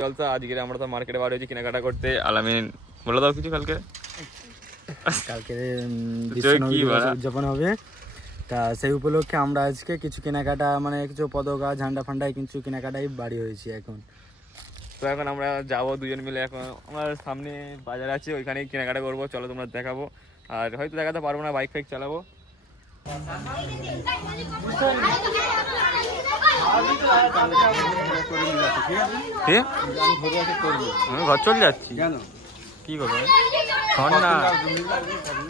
চলছে আজকে আমরা তো মার্কেটে বার হয়েছি কেনাকাটা করতে। আলামিন বলে দাও কিছু। কালকে বিশ্ব নবী দিবস উদযাপন হবে, তা সেই উপলক্ষে আমরা আজকে কিছু কেনাকাটা মানে কিছু পতাকা ঝান্ডা ফান্ডায় কিছু কেনাকাটাই বাড়ি হয়েছি এখন। তো এখন আমরা যাবো দুজন মিলে। এখন আমার সামনে বাজার আছে, ওইখানেই কেনাকাটা করবো। চলো তোমরা দেখাবো, আর হয়তো দেখাতে পারবো না, বাইক ফাইক চালাবো। ঘর চলে যাচ্ছি কি করবো না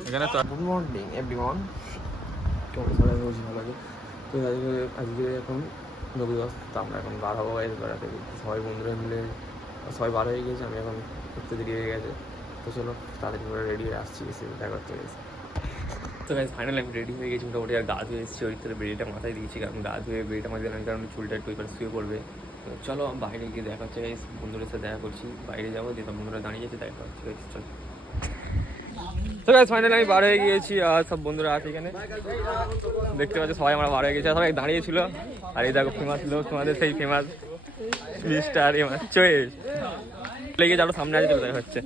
এখানে তো। গুড মর্নিং এভরিওয়ান, সবাই বলছি ভালো লাগে। তো আজকে এখন রবিবার, তো আমরা এখন বার হবো বেড়াতে। সবাই বন্ধুরা মিলে সবাই বার হয়ে গেছে, আমি এখন ঘুরতে দেরি হয়ে গেছে। তো চলো তাড়াতাড়ি করে রেডি হয়ে আসছি, এসে দেখা করতে গেছি। তো গাইজ ফাইনালি আমি রেডি হয়ে গেছি মোটামুটি। আর গা ধুয়ে এসেছি, ওই থেকে বেড়িটা মাথায় দিয়েছি, কারণ গা ধুয়ে বেড়িটা মাথায় দিলাম কারণ চুলটা একটু এবার শুয়ে পড়বে। তো চলো বাইরে গিয়ে দেখা হচ্ছে গাইজ, বন্ধুদের সাথে দেখা করছি। বাইরে যাবো দিয়ে বন্ধুরা দাঁড়িয়ে গেছে, দেখা হচ্ছে গাইজ। চলো তো গাইজ ফাইনালি আমি বার হয়ে গিয়েছি, আর সব বন্ধুরা আছে এখানে দেখতে পাচ্ছি। সবাই আমরা বার হয়ে গেছি, সবাই দাঁড়িয়েছিল। আর এই দেখো ফেমাস লোক, তোমাদের সেই ফেমাস মিস্টার এমার চয়েস লেগে যাবো সামনে আছে, দেখা হচ্ছে।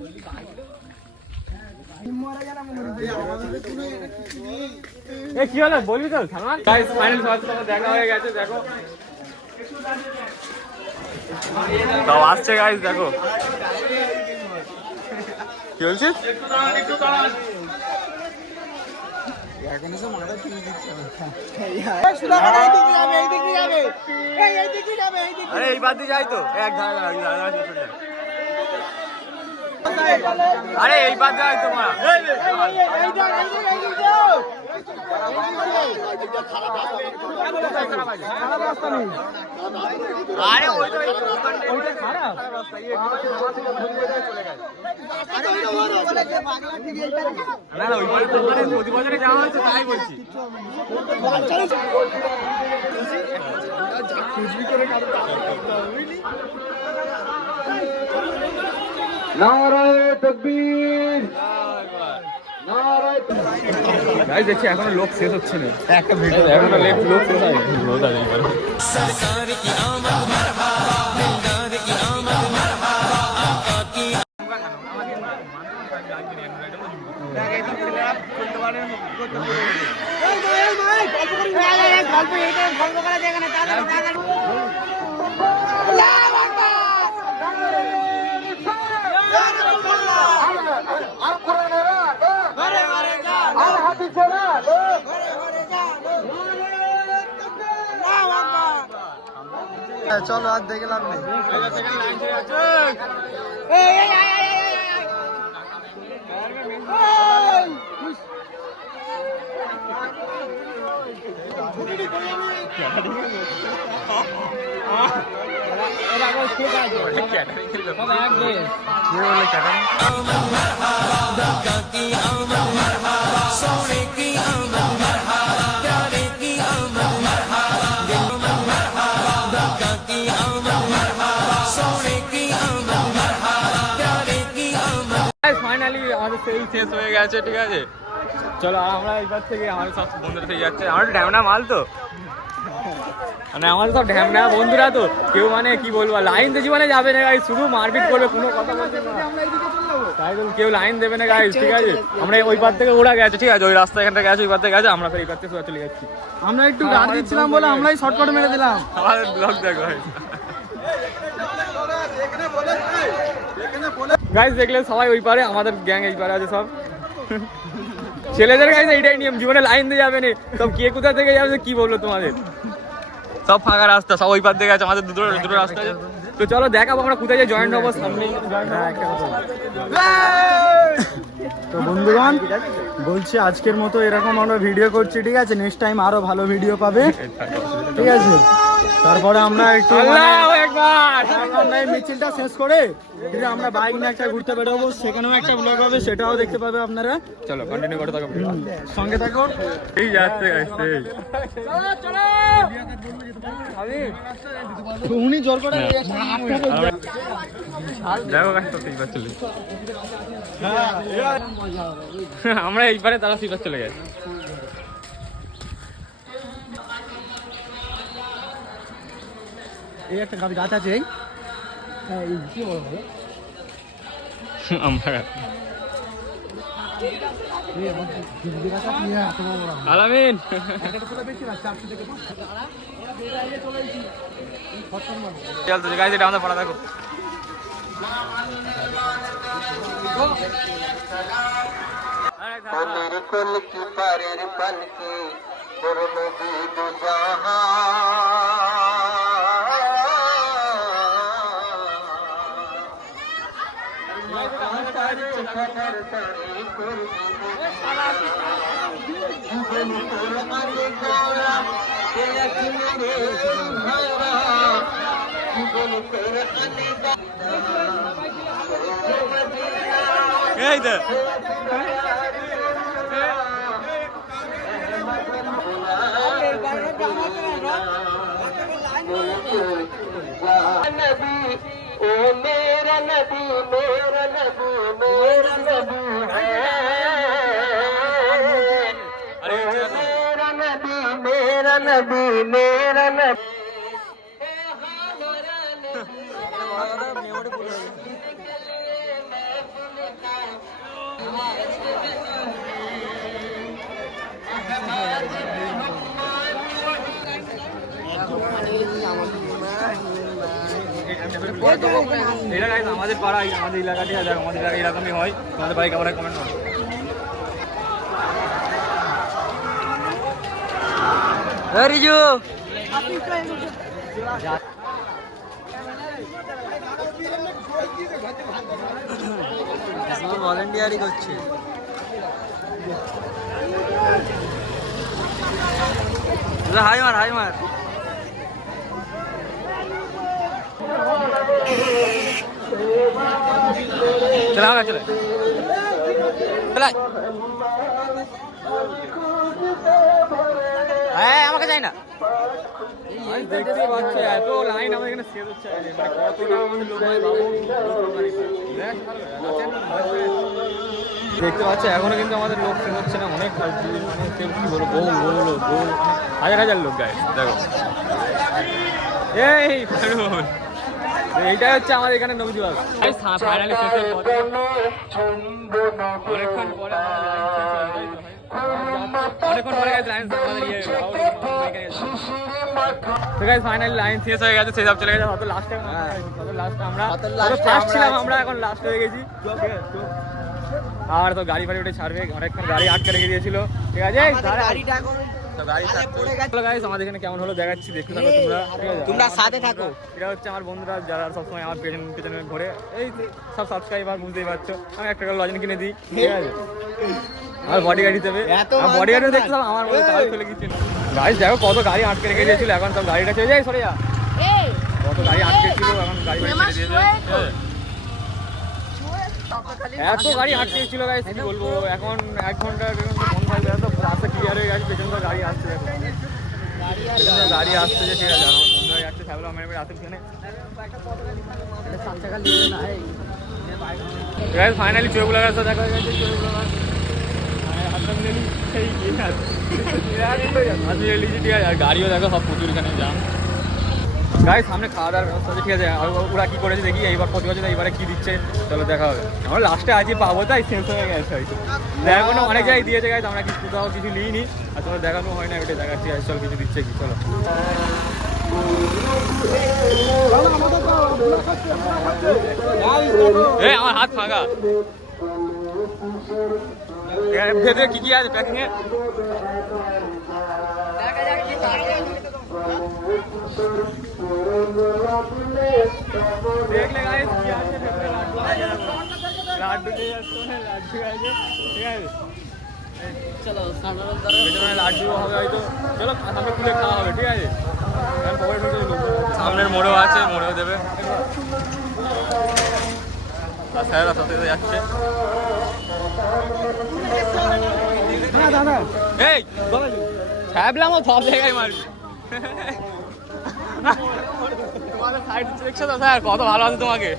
কি হলো বলবি তো সালমান? গাইস ফাইনাল সবার দেখা হয়ে গেছে, দেখো তাও আসছে গাইস, দেখো কি বলছিস? আরে এই বাদ দিয়ে যাই তো এক ধারা, আরে এই বাদ যাই তোমার। আরে ওই তো খারাপ রাস্তা, না না ওই প্রতি বছরে যাওয়া হয়েছে তাই বলছি। গাইস দেখছি এখনো লোক শেষ হচ্ছে না, একটা ভিডিও এখনো লোক শেষ হয় লোক আছে এবারে। সরকার কি আমদ মারহাবা, দিলদার কি আমদ মারহাবা, আকা কি চলো আর দেখে লাভ নেই। ফাইনালি আমাদের সেই শেষ হয়ে গেছে, ঠিক আছে। চলো আর আমরা এইবার থেকে আমাদের সব বন্ধুরা থেকে যাচ্ছে। আমার ঢ্যামনা মাল তো, মানে আমাদের সব ঢ্যামনা বন্ধুরা, তো কেউ মানে কি বলবো লাইন তো জীবনে যাবে না গাইস, শুধু মারপিট করবে, কোনো কথা বলবে না। তাই তো কেউ লাইন দেবে না গাইস, ঠিক আছে। আমরা ওই পার থেকে ওরা গেছে, ঠিক আছে, ওই রাস্তা এখান থেকে গেছে, ওই পার থেকে গেছে, আমরা এই পার থেকে চলে যাচ্ছি। আমরা একটু গাড়ি দিচ্ছিলাম বলে আমরাই শর্টকাট মেরে দিলাম। আমাদের ব্লগ দেখো গাইস, দেখলে সবাই ওই পারে, আমাদের গ্যাং এই পারে আছে সব ছেলেদের। গাইস এইটাই নিয়ম, জীবনে লাইন দিয়ে যাবে না, সব কে কোথা থেকে যাবে কি বললো তোমাদের। সব ফাঁকা রাস্তা, সব ওই পার থেকে আছে, আমাদের দুটো রাস্তা আছে। তো চলো দেখাবো আমরা কোথায় যাই, জয়েন্ট হবো সামনে। তো বন্ধুগণ বলছি আজকের মতো এরকম আমরা ভিডিও করছি, ঠিক আছে। নেক্সট টাইম আরো ভালো ভিডিও পাবে, ঠিক আছে। তারপরে আমরা একটু মিছিলটা শেষ করে আমরা বাইক নিয়ে একটা ঘুরতে বেরোবো, সেখানেও একটা ব্লগ হবে, সেটাও দেখতে পাবে আপনারা। চলো কন্টিনিউ করতে থাকো, সঙ্গে থাকো। এই যাচ্ছে উনি জোর করে দেখো আমরা এইবারে তারা সিপার চলে গেছে। এই একটা গাছ আছে, আমরা আলামিন চল তো গাইস এটা আমাদের পড়া দেখো मेरे कुल की पारेर पल के पुरनो दीद जहां এই তো नबी ओ मेरा नबी मेरा नबी मेरा नबी है मेरा नबी मेरा नबी मेरा नबी এটা গাইস আমাদের পাড়ায় আমাদের এলাকাতে আছে আমাদের এলাকায় এরকমই হয় তোমাদের বাড়ি কেমন কমেন্ট করো রিজু ভলেন্টিয়ারি করছে হাই মার হাই মার चला चले चला আমাকে যাই না দেখতে পাচ্ছ এত লাইন আমাদের এখানে শেষ হচ্ছে মানে কতটা আমাদের লোক হয় বাবু দেখতে পাচ্ছ এখনো কিন্তু আমাদের লোক শেষ হচ্ছে না অনেক মানে কি বলবো বহু হাজার হাজার লোক গায়ে দেখো এই এইটাই হচ্ছে আমাদের এখানে নবীবাগ ফাইনালি অনেকক্ষণ পরে ফাইনালি লাইন শেষ হয়ে গেছে সেসব চলে গেছে হয়তো লাস্টে আমরা ফার্স্ট ছিলাম আমরা এখন লাস্ট হয়ে গেছি আর তো গাড়ি ফাড়ি উঠে ছাড়বে অনেকক্ষণ গাড়ি আটকে রেখে দিয়েছিল ঠিক আছে আমাদের এখানে কেমন হলো দেখাচ্ছি দেখতে থাকো তোমরা সাথে থাকো এটা হচ্ছে আমার বন্ধুরা যারা সবসময় আমার পেছনে ঘুরে এই সব সাবস্ক্রাইবার বুঝতেই পারছো আমি একটা করে লজেন কিনে দিই ঠিক আছে আমার বডি গাড়ি দেবে বডি গাড়ি দেখতে আমার মধ্যে তাল ফেলে গেছিল গাড়ি দেখো কত গাড়ি আটকে রেখে দিয়েছিল এখন সব গাড়িটা চলে যায় সরে যা কত গাড়ি আটকে ছিল এখন গাড়ি ছেড়ে দিয়েছে এত গাড়ি আটকে ছিল গাইস কি বলবো এখন 1 ঘন্টা বন্ধ হয়ে গেছে তো রাস্তা ক্লিয়ার হয়ে গেছে পেছন গাড়ি আসছে গাড়ি আসছে যে ঠিক আছে আমার বন্ধ হয়ে যাচ্ছে ফ্যাবলা মেরে রাতে পিছনে গাইস ফাইনালি চোখগুলো রাস্তা দেখা হয়ে গেছে চোখগুলো আর গাড়িও দেখো সব প্রচুর এখানে জাম গাইস সামনে খাওয়া দাওয়ার ব্যবস্থা আছে ঠিক আছে আর ওরা কি করেছে দেখি এইবার প্রতি বছর এইবারে কি দিচ্ছে চলো দেখা হবে আমরা লাস্টে আজই পাবো তাই শেষ হয়ে গেছে হয়তো দেখানো অনেক জায়গায় দিয়েছে গাইস আমরা কিছু কোথাও কিছু নিইনি আর তোমার দেখানো হয় না ওটা দেখাচ্ছি আর চল কিছু দিচ্ছে কি চলো এই আমার হাত ফাঁকা ভেতরে কি কি আছে প্যাকিং এ দেখলে গাইস কি আছে ভেতরে লাড্ডু দিয়ে আসছে লাড্ডু আছে ঠিক আছে চলো সামনে লাড্ডু হবে হয়তো চলো সামনে খুলে খাওয়া হবে ঠিক আছে সামনের মোড়ও আছে মোড়েও দেবে আর স্যাররা সাথে যাচ্ছে এই ছ্যাবলামও সব জায়গায় মারবি তোমাদের সাইড দেখছো তো স্যার কত ভালো আছে তোমাকে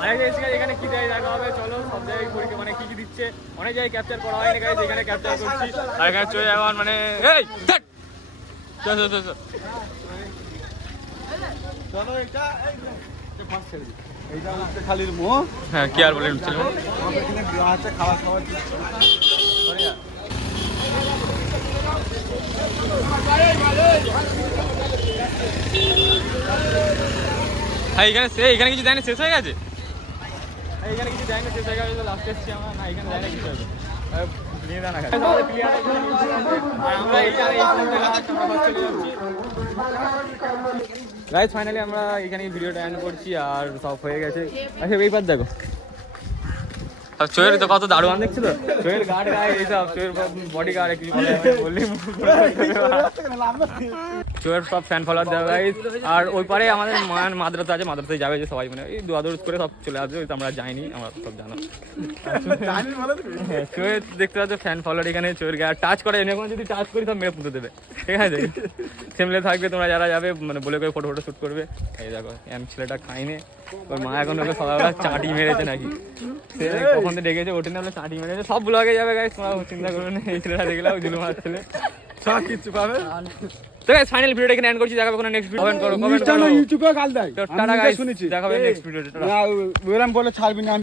আরেক জায়গায় এখানে কি দেয় দেখা হবে চলো সব জায়গায় পরীক্ষা মানে কি কি দিচ্ছে অনেক জায়গায় ক্যাপচার করা হয়নি গাইস এখানে ক্যাপচার করছি আর এখানে চলে এখন মানে এই চল চলো এটা এইটা হচ্ছে খালির মোহ। হ্যাঁ কি আর বলেন উঠছিল এখানে বিয়ে আছে, খাওয়া খাওয়া হ্যাঁ এখানে কিছু দেয়নি, শেষ হয়ে গেছে। এখানে কিছু দেয়নি, শেষ হয়ে গেছে। লাস্টে এসছি আমরা, না এখানে দেয় না কিছু হবে। নিয়ে দেয় না খাই। আর আমরা গাইস ফাইনালি আমরা এখানে ভিডিওটা এন্ড করছি আর সব হয়ে গেছে। আচ্ছা এইবার দেখো চোয়ের তো কত দারুণ দেখছিল, চোয়ের গার্ড গায়ে এইসব, চোয়ের বডি গার্ড কিছু বললি চোয়ের সব ফ্যান ফলোয়ার দেওয়া গাইস। আর ওই পারে আমাদের মাদ্রাসা আছে, মাদ্রাসায় যাবে যে সবাই, মানে এই দৌড় করে সব চলে আসবে। ওই তো আমরা যাইনি, আমরা সব জানো। চোয়ের দেখতে পাচ্ছ ফ্যান ফলোয়ার এখানে, চোয়ের গায়ে টাচ করে এনে যদি টাচ করি সব মেরে পুঁতে দেবে, ঠিক আছে। সেমলে থাকবে, তোমরা যারা যাবে মানে বলে করে ফটো শ্যুট করবে। এই দেখো ছেলেটা খাইনি, ওর মা এখন ওকে সকালবেলা চাটি মেরেছে নাকি, সে কখন ডেকেছে ওঠে না, বলে চাটি মেরেছে। সব ব্লগে যাবে গাইস, তোমরা চিন্তা করবে না। এই ছেলেটা দেখলাম জুলুম মার ছেলে, সব কিছু পাবে। তো গাইস ফাইনাল ভিডিওটা এখানে এন্ড করছি। দেখাবে কোনো নেক্সট ভিডিও, কমেন্ট করো, কমেন্ট করো। ইউটিউবে গাল দেয়, তো টাটা গাইস, শুনেছি। দেখাবে নেক্সট ভিডিওতে। ওরম বলে ছাড়বি না।